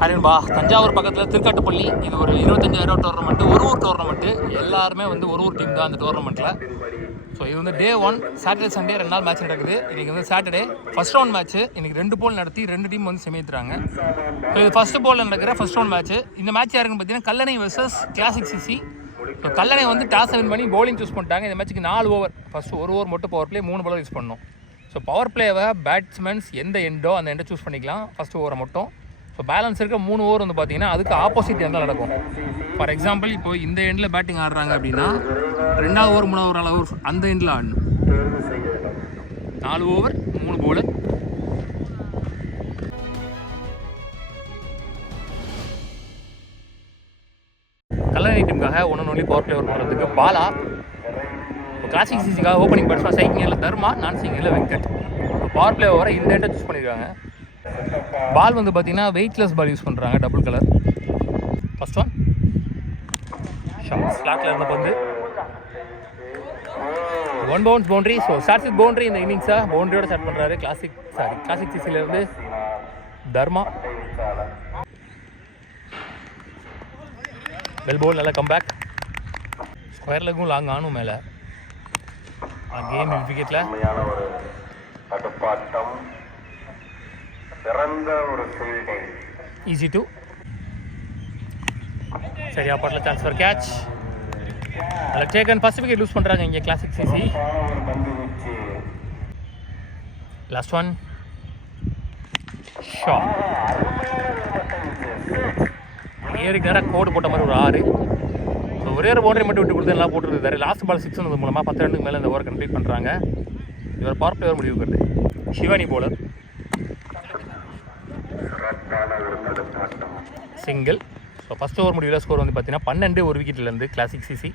ஹரின்பா தஞ்சாவூர் பக்கத்தில் திருக்காட்டுப்பள்ளி. இது ஒரு 25,000 டோர்னமெண்ட்டு, ஒரு ஊர் டோர்னமெண்ட்டு. எல்லாருமே வந்து ஒரு ஊர் டீம் தான் அந்த டோர்னமெண்ட்டில். ஸோ இது வந்து டே 1 சாட்டர்டே சண்டே 2 நாள் மேட்ச் நடக்குது. இன்றைக்கி வந்து சாட்டர்டே ஃபஸ்ட் ரவுண்ட் மேட்ச்சு. இன்றைக்கி 2 போல் நடத்தி 2 டீம் வந்து செமித்துறாங்க. ஸோ இது ஃபஸ்ட்டு போலில் நடக்கிற ஃபஸ்ட் ரவுண்ட் மேட்ச்சு. இந்த மேட்ச் யாருக்குன்னு பார்த்தீங்கன்னா Kallanai versus classic CC. So Kallanai வந்து டாஸ் வின் பண்ணி பவுலிங் சூஸ் பண்ணிட்டாங்க. இந்த மேட்ச்சுக்கு 4 ஓவர், ஃபஸ்ட்டு ஒரு ஓவர் மட்டும் பவர் பிளே, 3 பாலர் யூஸ் பண்ணணும். ஸோ பவர் பிளேவை பேட்ஸ்மேன்ஸ் எந்த எண்டோ அந்த எண்டை சூஸ் பண்ணிக்கலாம் ஃபஸ்ட்டு ஓவரை மட்டும். ஸோ பேலன்ஸ் இருக்க 3 ஓவர் வந்து பார்த்தீங்கன்னா அதுக்கு ஆப்போசிட் எண்டில் நடக்கும். ஃபார் எக்ஸாம்பிள் இப்போ இந்த எண்டில் பேட்டிங் ஆடுறாங்க அப்படின்னா 2வது ஓவர் 3வது ஓவர் அந்த எண்டில் ஆடணும். 4 ஓவர் 3 பவுலர். கல்லணை டீமுக்காக ஒன்று பவர் பிளே ஓவர் பண்ணுறதுக்கு பாலா. கிளாசிக் சிசிக்காக ஓப்பனிங் பேட்ஸ்மேன் சைக்கிங்கில் தர்மா, நான் சிங்கில் வெங்கட். பவர் பிளே ஓவரை இந்த எண்டை சூஸ் பண்ணியிருக்காங்க. பால் வந்து பார்த்தீங்கன்னா வெயிட்லெஸ் பால் யூஸ் பண்ணுறாங்க, டபுள் கலர். ஃபர்ஸ்ட் ஒன் ஸ்லாட்டில் இருந்த வந்து 1 bounce boundary. So starts with boundary. இந்த இன்னிங்ஸை பவுண்ட்ரியோட ஸ்டார்ட் பண்ணுறாரு கிளாசிக் சிசிலேருந்து தர்மா. வெல் பவுல், நல்ல கம்பேக். ஸ்கொயர் லெக்கும் லாங் ஆனும் மேலே கேம் விக்கெட்டில். Easy two. சரியா பாட்டில் சான்ஸ் ஃபார் கேட்ச். அதில் டேக்கன் ஃபர்ஸ்ட் விக்கெட் லூஸ் பண்ணுறாங்க இங்கே classic CC. Last one shot. ஏருக்கு நேராக கோடு போட்ட மாதிரி ஒரு 6. ஸோ ஒரே ஒரு பவுண்டரி மட்டும் விட்டு கொடுத்து நல்லா போட்டுருக்காரு. லாஸ்ட் பால் 6 வந்தது மூலமாக 10 ரன்னுக்கு மேலே இந்த ஓவர் கம்ப்ளீட் பண்ணுறாங்க. இவர் பவர் பிளேயர் முடிவு வருது. Shivani bowler single. So first over முடிவில் ஸ்கோர் வந்து பார்த்தீங்கன்னா 12 ஒரு விக்கெட்லேருந்து கிளாசிக் சிசி.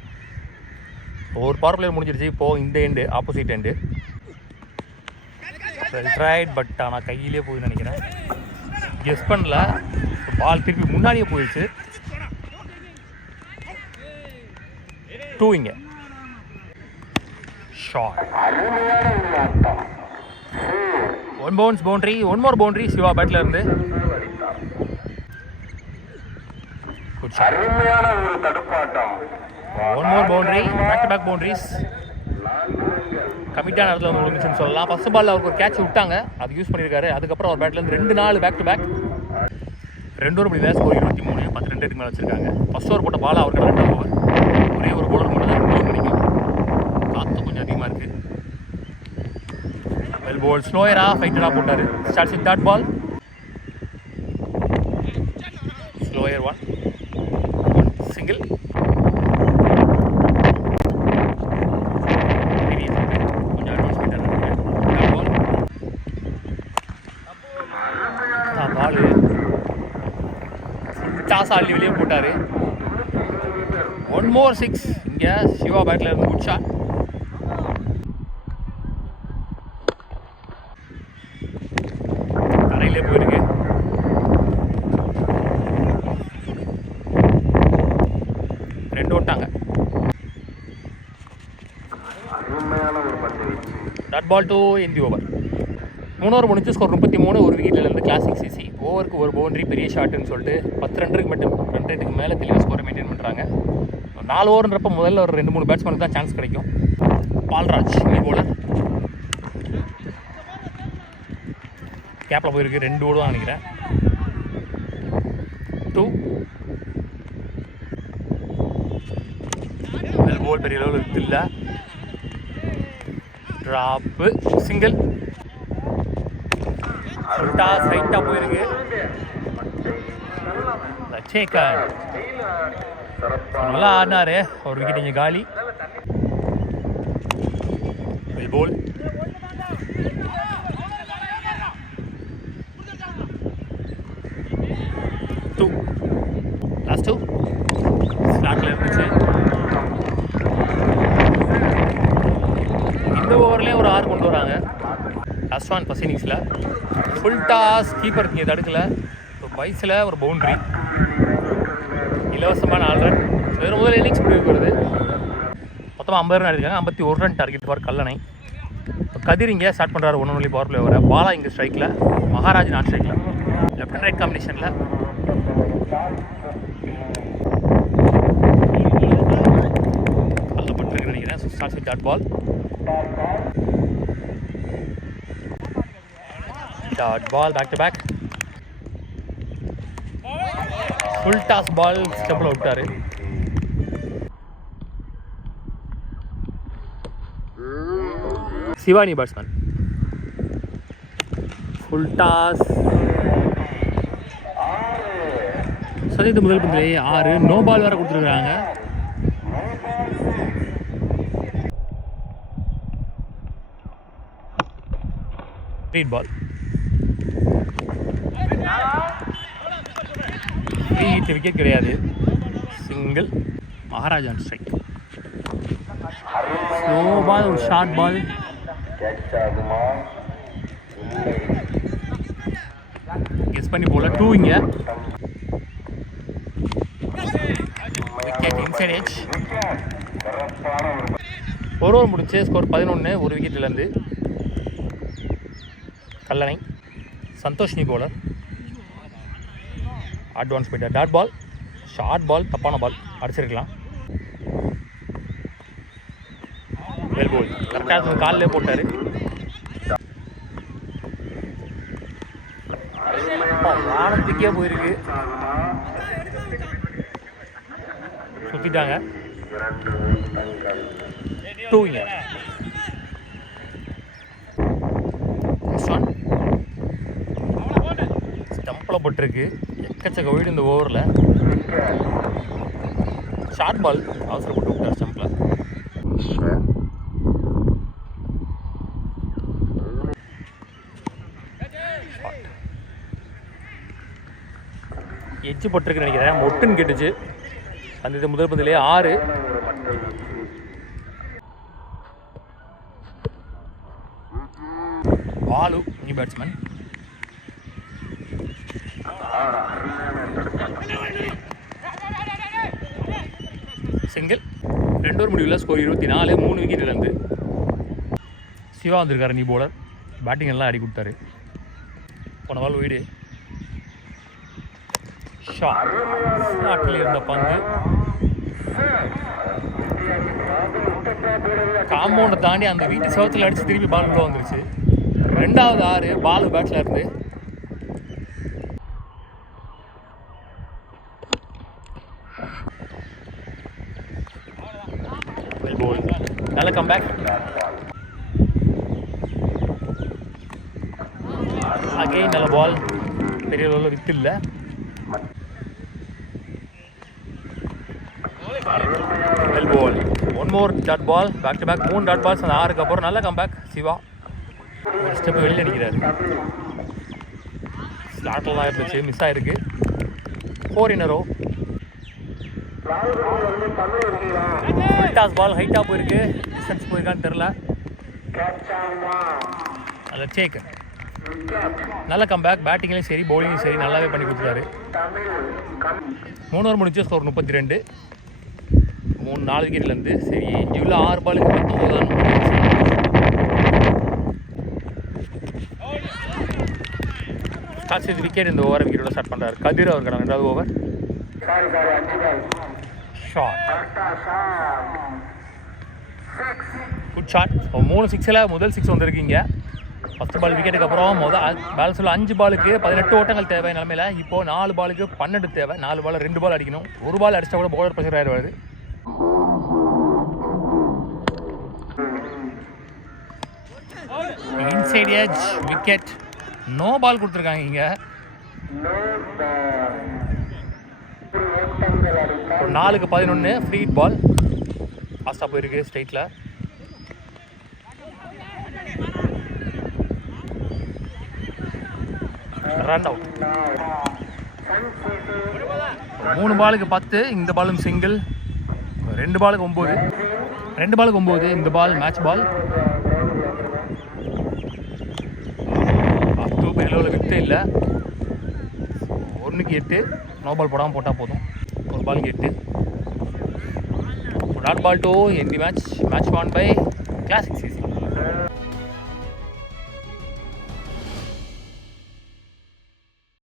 ஒரு பவர் பிளேயர் முடிஞ்சிருச்சு. இப்போது இந்த end opposite end right, but ஆனால் கையிலே போகுதுன்னு நினைக்கிறேன். கெஸ் பண்ணல. பால் திருப்பி முன்னாடியே போயிடுச்சு. 2 இங்கே shot. 1 bounce boundary. 1 more boundary Siva பேட்டில் இருந்து. அருமையான ஒரு தடுப்பாட்டம். 1 more boundary, back to back boundaries. கமிட்டான இடத்துல வந்து விழுந்துச்சுன்னு சொல்லலாம். ஃபர்ஸ்ட் பாலில் அவருக்கு ஒரு கேட்ச் விட்டாங்க, அது யூஸ் பண்ணியிருக்காரு. அதுக்கப்புறம் அவர் பேட்லேருந்து 2 4 பேக் டு பேக். 2 ஓவர் முடியல, ஸ்கோர் 23, 10 ரன் மேலே வச்சிருக்காங்க. ஃபர்ஸ்ட் ஓவர் போட்ட பால் அவருக்கு 2 ஓவர். ஒரே ஒரு பவுலர் மட்டும் தான் 2 ஓவர் கிடைக்கும். காற்று கொஞ்சம் அதிகமாக இருக்குது. வெல் போல் ஸ்லோயராக ஃபைட்டராக போட்டார். Starts with third ball. Slower 1 single. கொஞ்சம் அட்வான்ஸ் பால் டாஸ் ஆடி வெளியே போட்டார். 1 மோர் 6 இங்கே சிவா பேட்டில் இருந்து. Good shot. தரையிலே போயிருக்கு. Dot ball to end the over. 3 over முடிச்சு ஸ்கோர் 33 ஒரு விக்கெட்லேருந்து கிளாசிக் சிசி. ஓவருக்கு ஒரு பவுண்டரி, பெரிய ஷாட்டுன்னு சொல்லிட்டு 10 ரன்னுக்கு மட்டும் 2 ரன்னுக்கு மேலே தெளிவாக ஸ்கோரை மெயின்டைன் பண்ணுறாங்க. 4 ஓவர்ன்றப்ப முதல்ல ஒரு 2-3 பேட்ஸ்மேனுக்கு தான் சான்ஸ் கிடைக்கும். பால்ராஜ் பவுலர் கேப்பில் போயிருக்கு. 2 ஓடு தான் நினைக்கிறேன். 2 வெல் போல், பெரிய லெவலுக்கு இல்லை. Drop single. டாஸ் ரைட்டாக போயிருக்கு. சேகர் நல்லா ஆடினாரு. ஒரு விக்கெட் இங்கே காலி. வெல் போல். லாஸ்ட் 2 ஸ்லாட்டில் இருந்துச்சு. இந்த ஓவர்லேயே ஒரு 6 கொண்டு வராங்க. லாஸ்ட் ஒன் ஃபர்ஸ்ட் இன்னிங்ஸில் ஃபுல் டாஸ். கீப்பர் இங்கே தடுக்கலை. ஸோ பைஸில் ஒரு பவுண்ட்ரி. இலவசமான 4 ரன். வேறு முதல் இன்னிங்ஸ் முடிவுக்கு வருது. மொத்தமாக 50 ரன் அடிக்காங்க. 51 ரன் டார்கெட் ஃபார் கல்லணை. இப்போ கதிர் இங்கே ஸ்டார்ட் பண்ணுறாரு 1 ஒன்லி பவர் பிளே வர. பாலா இங்கே ஸ்ட்ரைக்கில், மகாராஜ் நான் ஸ்ட்ரைக்கில். லெஃப்ட் அண்ட் ரைட் காம்பினேஷனில் கல்லப்பட்டிருக்குன்னு நினைக்கிறேன். So starts with dot ball. Dot ball back to back. Full toss ball ஸ்டெப்பில் விட்டார். Sivani batsman. Full toss. Satheeth முதல் பந்திலேயே 6. நோ பால் வேறு கொடுத்துருக்குறாங்க. ரீட் பால். விக்கெட் கிடையாது. Single. Maharajan strike. Slow ball, ஒரு ஷார்ட் பால். கெஸ் பண்ணி போல 2 இங்க. Wicket inside edge. ஒரு ஓவர் முடிச்சு ஸ்கோர் 11. ஒரு விக்கெட்லேருந்து Kallanai. Santhosh new bowler. Advance போயிட்டார். Dot ball. ஷார்ட் பால், தப்பான பால், அடிச்சிருக்கலாம். வெல் போல். கரெக்டாக காலிலே போட்டார். வானத்துக்கே போயிருக்கு. சுற்றிட்டாங்க. 2 இங்க. ஸ்டம்பில் போட்டிருக்கு. எக்கச்சக்க வீடு இந்த ஓவரில். ஷார்ட் பால் அவசரப்பட்டு விட்டார் ஸ்டம்பில். எச்சு போட்டிருக்குன்னு நினைக்கிறேன். மொட்டுன்னு கேட்டுச்சு. அந்த முதல் பந்திலே 6. பாலு நீ பேட்ஸ்மேன். சிங்கிள். 2 ஓவர் முடிவில் ஸ்கோர் 24. 3 விக்கெட்லேருந்து சிவா வந்திருக்காரு. நீ போலர். பேட்டிங் எல்லாம் ஆடி கொடுத்தாரு. போன பால் வீடு. ஷாட்டில் இருந்த பந்து காம்பவுண்டை தாண்டி அந்த வீட்டு சவத்தில் அடித்து திருப்பி பால் உள்ள வந்துருச்சு. 2வது 6. பால் பேட்ஸில் இருந்து வெல் போல். நல்ல கம்பேக். அகெயின் நல்ல பால். பெரிய அளவில் வித்து இல்லை. Well ball. 1 more dot ball. Back to back 3 dot balls. அந்த 6க்கு அப்புறம் நல்ல கம்பேக். சிவா ஒரு ஸ்டெப் வெளியில் அடிக்கிறார். ஸ்லாட்டில் தான் இருந்துச்சு. மிஸ் ஆகிருக்கு. 4 in a row. Full toss ball ஹைட்டாக போயிருக்கு. டிஸ்டன்ஸ் போயிருக்கான்னு தெரில. நல்ல டேக். நல்ல கம்பேக். பேட்டிங்லேயும் சரி பவுலிங்கும் சரி நல்லாவே பண்ணி கொடுத்துட்டாரு. 3 ஓவர் முடிஞ்சு ஸ்கோர் 32. 4 விக்கெட்லேருந்து சரி. இங்கே உள்ள 6 பாலுக்கு 19 ரன். ஸ்டார்ட் செய்து விக்கெட். இந்த ஓவரை விக்கெட்டோட ஸ்டார்ட் பண்ணுறாரு. கதிர் அவர்கள் 2வது ஓவர். ஷாட். Good shot. 3 6ல் முதல் 6 வந்திருக்கீங்க. 10 பால் விக்கெட்டுக்கு அப்புறம் பேலன்ஸ் உள்ள 5 பாலுக்கு 18 ஓட்டங்கள் தேவை நிலமையில. இப்போது 4 பாலுக்கு 12 தேவை. 4 பால் 2 பால் அடிக்கணும். 1 பால் அடித்தா கூட பவுலர் ப்ரெஷர் ஆயிடுவாரு. Inside edge wicket. No ball கொடுத்துருக்காங்க இங்கே. 4க்கு 11. Free ball. ஃபாஸ்ட்டாக போயிருக்கு ஸ்ட்ரைட்டில். Run out. 3 பாலுக்கு 10. இந்த பாலும் சிங்கிள். 2 பாலுக்கு 9. 2 பாலுக்கு 9. இந்த பால் மேட்ச் பால். பெரிய லெவலில் விட்டு இல்லை. 1க்கு 8. நோ பால் போடாமல் போட்டால் போதும். 1 பாலுக்கு 8. Dot ball 2 in the match. Match won by Classic Season.